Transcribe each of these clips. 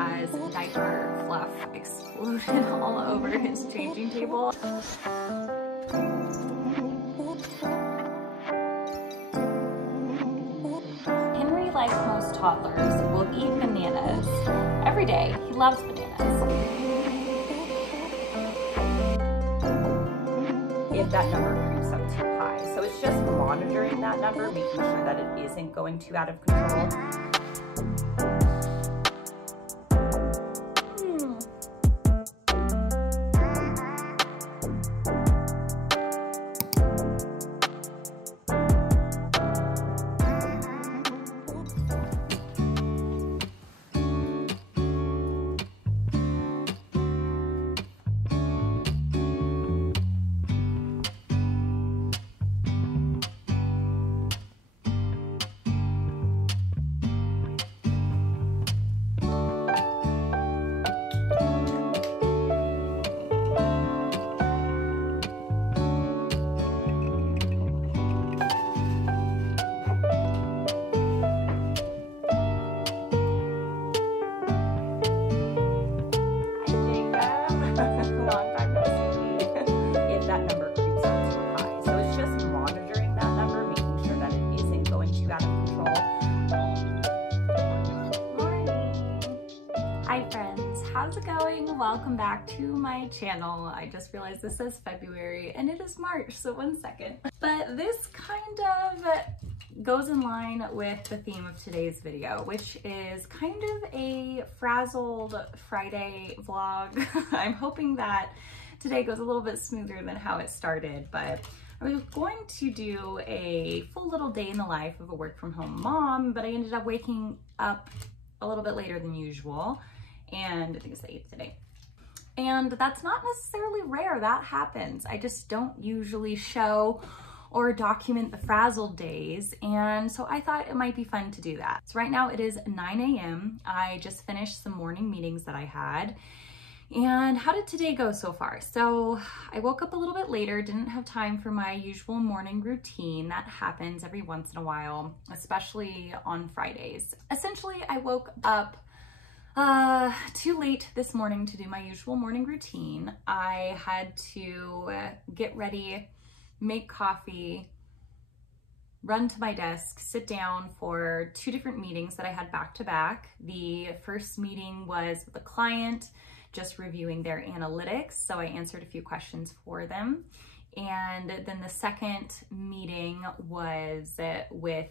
as diaper fluff exploded all over his changing table. Henry, like most toddlers, will eat bananas every day. He loves bananas. If that number creeps up too high. So it's just monitoring that number, making sure that it isn't going too out of control. How's it going? Welcome back to my channel. I just realized this says February and it is March, so 1 second. But this kind of goes in line with the theme of today's video, which is kind of a frazzled Friday vlog. I'm hoping that today goes a little bit smoother than how it started, but I was going to do a full little day in the life of a work from home mom, but I ended up waking up a little bit later than usual. And I think it's the 8th today. And that's not necessarily rare, that happens. I just don't usually show or document the frazzled days. And so I thought it might be fun to do that. So right now it is 9 a.m. I just finished some morning meetings that I had. And how did today go so far? So I woke up a little bit later, didn't have time for my usual morning routine. That happens every once in a while, especially on Fridays. Essentially, I woke up too late this morning to do my usual morning routine. I had to get ready, make coffee, run to my desk, sit down for 2 different meetings that I had back to back. The first meeting was with a client, just reviewing their analytics, so I answered a few questions for them. And then the second meeting was with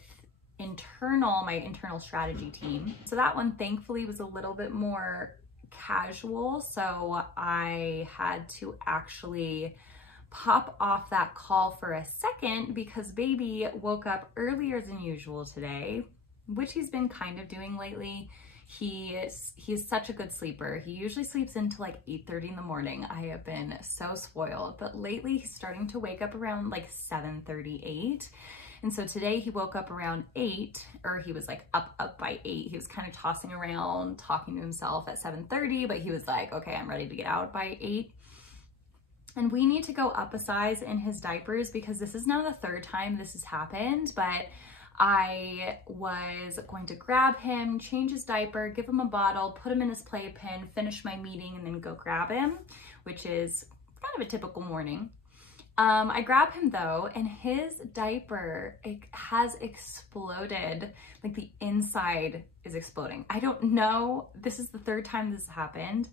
my internal strategy team. So that one thankfully was a little bit more casual. So I had to actually pop off that call for a second because baby woke up earlier than usual today, which he's been kind of doing lately. He's such a good sleeper. He usually sleeps until like 8:30 in the morning. I have been so spoiled, but lately he's starting to wake up around like 7:38. And so today he woke up around 8, or he was like up by 8. He was kind of tossing around, talking to himself at 7:30, but he was like, okay, I'm ready to get out by 8. And we need to go up a size in his diapers because this is now the 3rd time this has happened, but I was going to grab him, change his diaper, give him a bottle, put him in his playpen, finish my meeting, and then go grab him, which is kind of a typical morning. I grab him though, and his diaper has exploded. Like the inside is exploding. I don't know. This is the 3rd time this happened.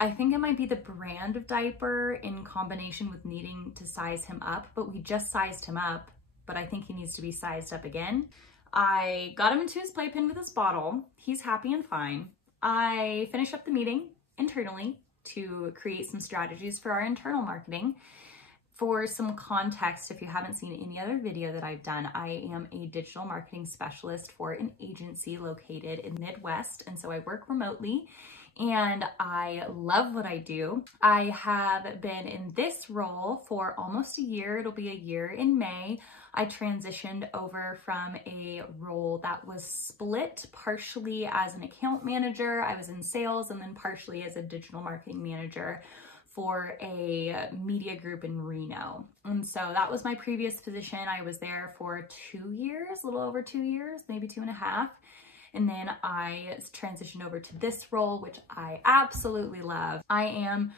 I think it might be the brand of diaper in combination with needing to size him up, but we just sized him up, but I think he needs to be sized up again. I got him into his playpen with his bottle. He's happy and fine. I finished up the meeting internally to create some strategies for our internal marketing. For some context, if you haven't seen any other video that I've done, I am a digital marketing specialist for an agency located in Midwest. And so I work remotely and I love what I do. I have been in this role for almost a year. It'll be a year in May. I transitioned over from a role that was split partially as an account manager. I was in sales, and then partially as a digital marketing manager for a media group in Reno. And so that was my previous position. I was there for 2 years, a little over 2 years, maybe 2.5. And then I transitioned over to this role, which I absolutely love. I am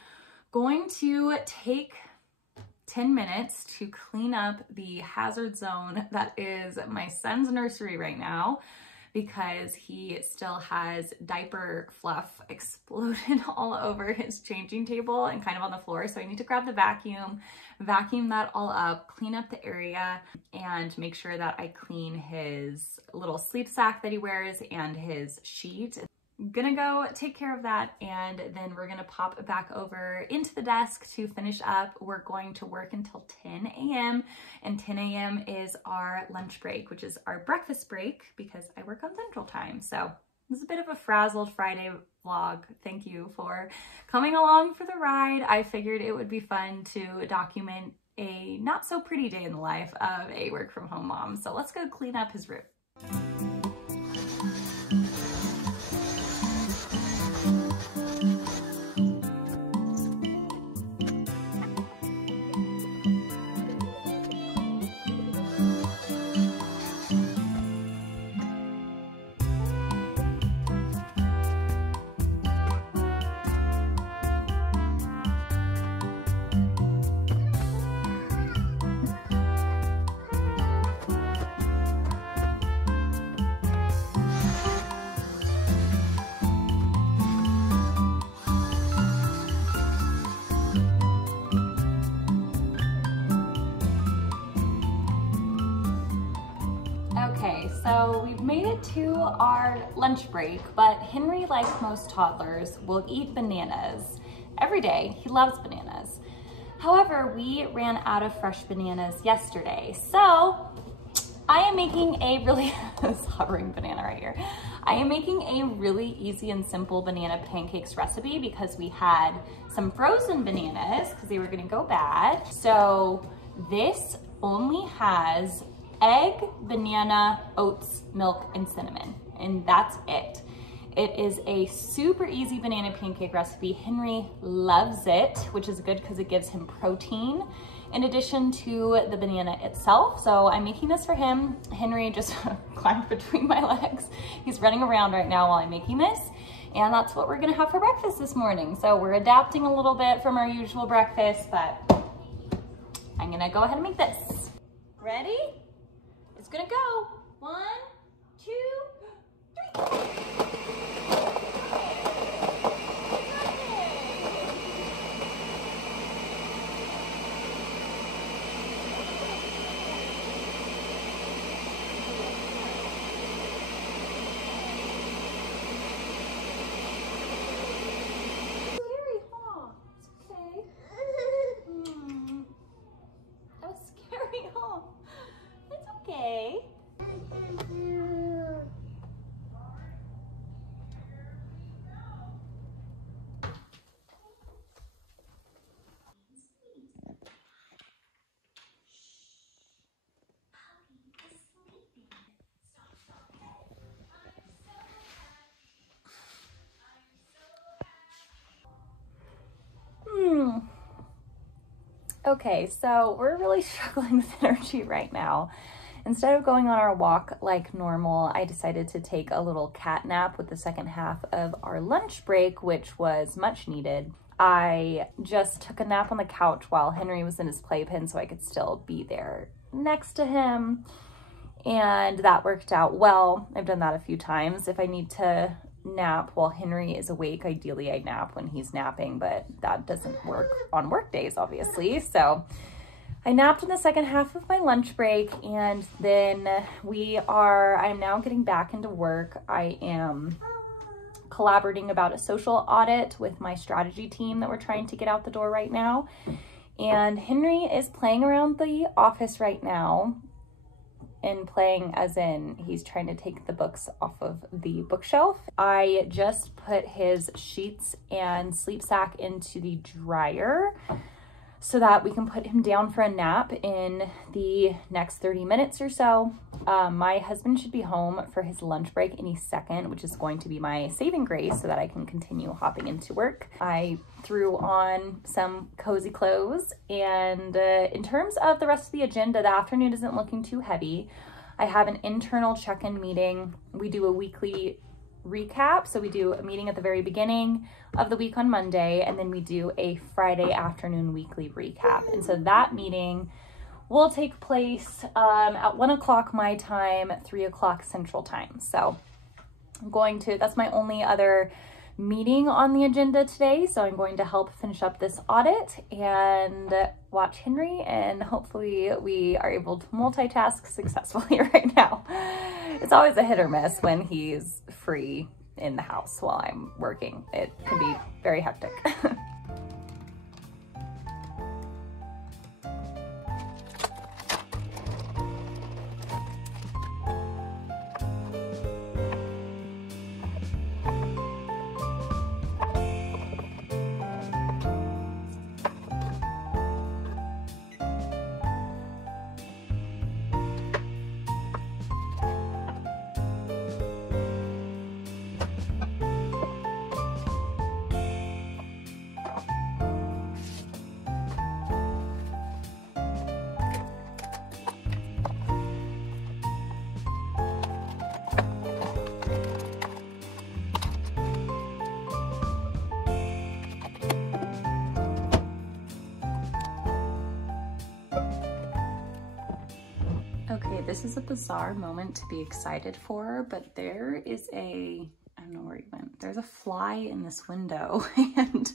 going to take 10 minutes to clean up the hazard zone that is my son's nursery right now, because he still has diaper fluff exploded all over his changing table and kind of on the floor. So I need to grab the vacuum that all up, clean up the area, and make sure that I clean his little sleep sack that he wears and his sheet. I'm gonna go take care of that, and then we're gonna pop back over into the desk to finish up. We're going to work until 10 a.m. and 10 a.m. is our lunch break, which is our breakfast break because I work on Central Time. So this is a bit of a frazzled Friday vlog. Thank you for coming along for the ride. I figured it would be fun to document a not so pretty day in the life of a work from home mom. So let's go clean up his room. Okay, so we've made it to our lunch break, but Henry, like most toddlers, will eat bananas every day. He loves bananas. However, we ran out of fresh bananas yesterday, so I am making a really, this hovering banana right here. I am making a really easy and simple banana pancakes recipe because we had some frozen bananas because they were gonna go bad. So this only has egg, banana, oats, milk, and cinnamon, and that's it. It is a super easy banana pancake recipe. Henry loves it, which is good because it gives him protein in addition to the banana itself. So I'm making this for him. Henry just climbed between my legs. He's running around right now while I'm making this, and that's what we're gonna have for breakfast this morning. So we're adapting a little bit from our usual breakfast, but I'm gonna go ahead and make this. Ready? It's gonna go. 1, 2, 3. Okay, so we're really struggling with energy right now. Instead of going on our walk like normal, I decided to take a little cat nap with the second half of our lunch break, which was much needed. I just took a nap on the couch while Henry was in his playpen so I could still be there next to him, and that worked out well. I've done that a few times. If I need to nap while Henry is awake, ideally I nap when he's napping, but that doesn't work on work days, obviously. So I napped in the second half of my lunch break, and then I'm now getting back into work. I am collaborating about a social audit with my strategy team that we're trying to get out the door right now. And Henry is playing around the office right now, and playing as in he's trying to take the books off of the bookshelf. I just put his sheets and sleep sack into the dryer so that we can put him down for a nap in the next 30 minutes or so. My husband should be home for his lunch break any second, which is going to be my saving grace so that I can continue hopping into work. I threw on some cozy clothes, and in terms of the rest of the agenda, the afternoon isn't looking too heavy. I have an internal check-in meeting. We do a weekly recap. So we do a meeting at the very beginning of the week on Monday, and then we do a Friday afternoon weekly recap. And so that meeting will take place at 1 o'clock my time, 3 o'clock Central Time. So I'm going to, that's my only other meeting on the agenda today. So I'm going to help finish up this audit and watch Henry, and hopefully we are able to multitask successfully right now. It's always a hit or miss when he's free in the house while I'm working. It can be very hectic. Okay, this is a bizarre moment to be excited for, but there is I don't know where he went. There's a fly in this window, and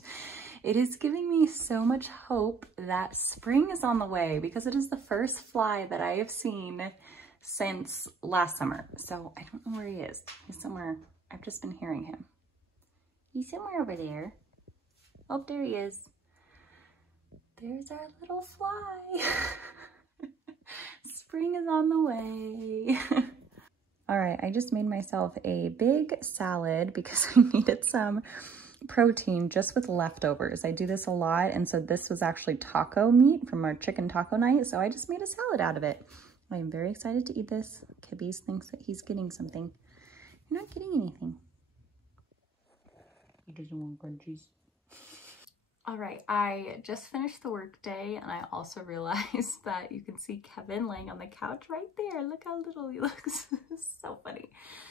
it is giving me so much hope that spring is on the way, because it is the first fly that I have seen since last summer. So I don't know where he is. He's somewhere. I've just been hearing him. He's somewhere over there. Oh, there he is. There's our little fly. Spring is on the way. All right, I just made myself a big salad because I needed some protein just with leftovers. I do this a lot, and so this was actually taco meat from our chicken taco night, so I just made a salad out of it. I am very excited to eat this. Kibby's thinks that he's getting something. You're not getting anything. He doesn't want crunchies. All right, I just finished the work day, and I also realized that you can see Kevin laying on the couch right there. Look how little he looks. So funny.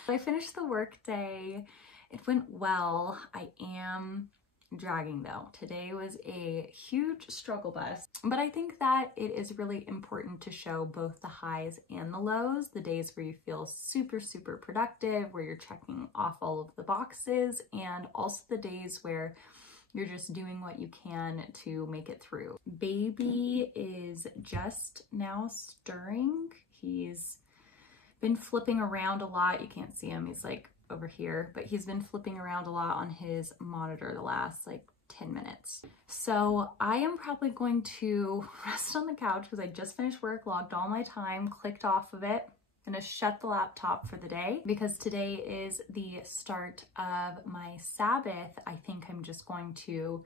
I finished the work day. It went well. I am dragging though. Today was a huge struggle bus, but I think that it is really important to show both the highs and the lows, the days where you feel super, super productive, where you're checking off all of the boxes, and also the days where you're just doing what you can to make it through. Baby is just now stirring. He's been flipping around a lot. You can't see him, he's like over here, but he's been flipping around a lot on his monitor the last like 10 minutes. So I am probably going to rest on the couch because I just finished work, logged all my time, clicked off of it. I'm gonna shut the laptop for the day because today is the start of my Sabbath. I think I'm just going to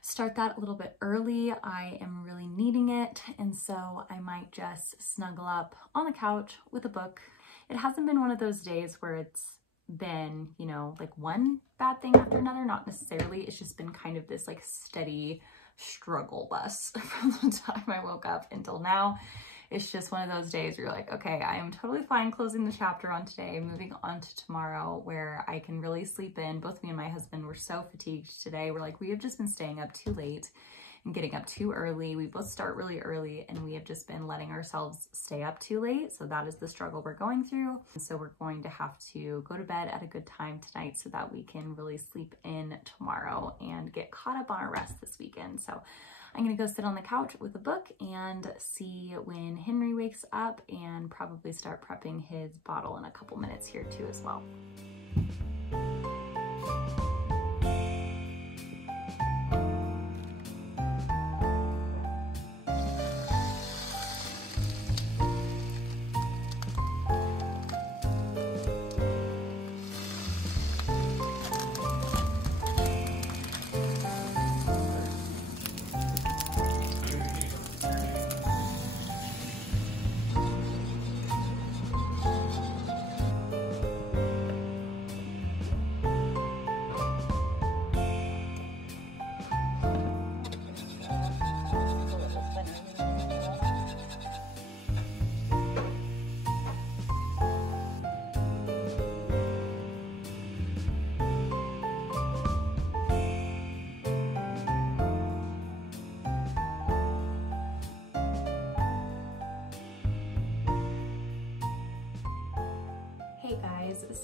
start that a little bit early. I am really needing it, and so I might just snuggle up on the couch with a book. It hasn't been one of those days where it's been, you know, like one bad thing after another, not necessarily. It's just been kind of this like steady struggle bus from the time I woke up until now. It's just one of those days where you're like, okay, I am totally fine closing the chapter on today, moving on to tomorrow where I can really sleep in. Both me and my husband were so fatigued today. We're like, we have just been staying up too late and getting up too early. We both start really early, and we have just been letting ourselves stay up too late. So that is the struggle we're going through. And so we're going to have to go to bed at a good time tonight so that we can really sleep in tomorrow and get caught up on our rest this weekend. So I'm gonna go sit on the couch with a book and see when Henry wakes up, and probably start prepping his bottle in a couple minutes here too as well.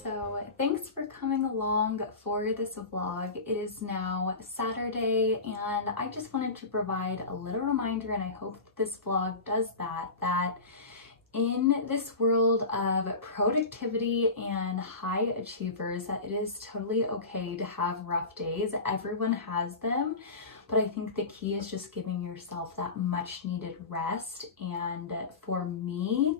So thanks for coming along for this vlog. It is now Saturday and I just wanted to provide a little reminder, and I hope this vlog does that in this world of productivity and high achievers, that it is totally okay to have rough days. Everyone has them, but I think the key is just giving yourself that much needed rest. And for me,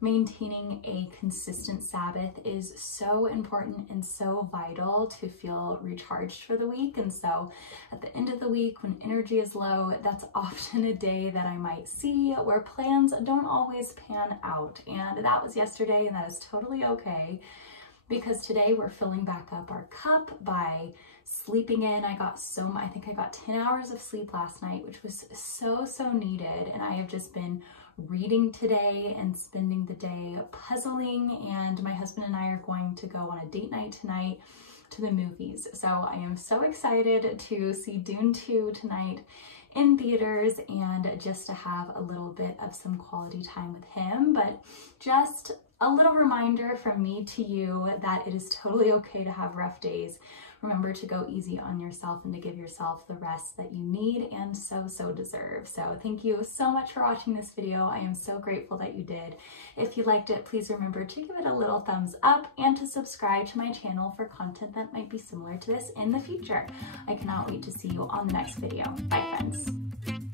maintaining a consistent Sabbath is so important and so vital to feel recharged for the week. And so at the end of the week, when energy is low, that's often a day that I might see where plans don't always pan out. And that was yesterday, and that is totally okay, because today we're filling back up our cup by sleeping in. I think I got 10 hours of sleep last night, which was so needed. And I have just been reading today and spending the day puzzling, and my husband and I are going to go on a date night tonight to the movies. So I am so excited to see Dune 2 tonight in theaters and just to have a little bit of some quality time with him. But just a little reminder from me to you that it is totally okay to have rough days. Remember to go easy on yourself and to give yourself the rest that you need and so deserve. So thank you so much for watching this video. I am so grateful that you did. If you liked it, please remember to give it a little thumbs up and to subscribe to my channel for content that might be similar to this in the future. I cannot wait to see you on the next video. Bye, friends.